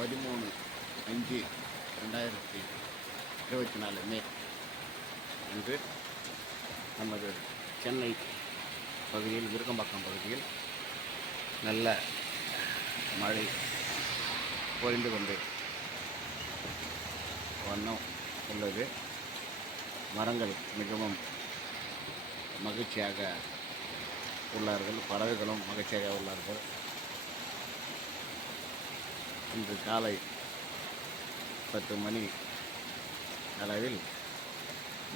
பதிமூணு அஞ்சு ரெண்டாயிரத்தி இருபத்தி நாலு மே அன்று நமது சென்னை பகுதியில் விருகம்பாக்கம் பகுதியில் நல்ல மழை பொழிந்து கொண்டு வண்ணம் உள்ளது. மரங்கள் மிகவும் மகிழ்ச்சியாக உள்ளார்கள் பறவைகளும் மகிழ்ச்சியாக உள்ளார்கள். இன்று காலை பத்து மணி அளவில்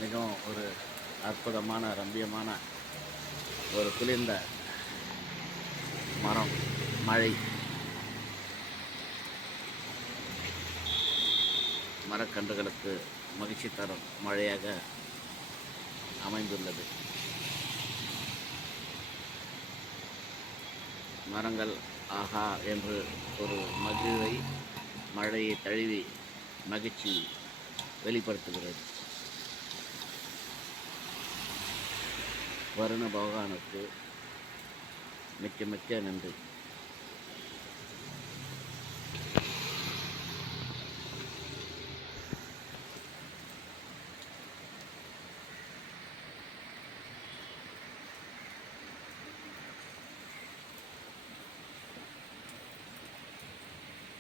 மிகவும் ஒரு அற்புதமான ரம்மியமான ஒரு குளிர்ந்த மரம் மழை. மரக்கன்றுகளுக்கு மகிழ்ச்சி தரும் மழையாக அமைந்துள்ளது. மரங்கள் ஆஹா என்று ஒரு மகிழ்வை மழையை தழுவி மகிழ்ச்சி வெளிப்படுத்துகிறது. வருண பகவானுக்கு மிக்க மிக்க நன்றி.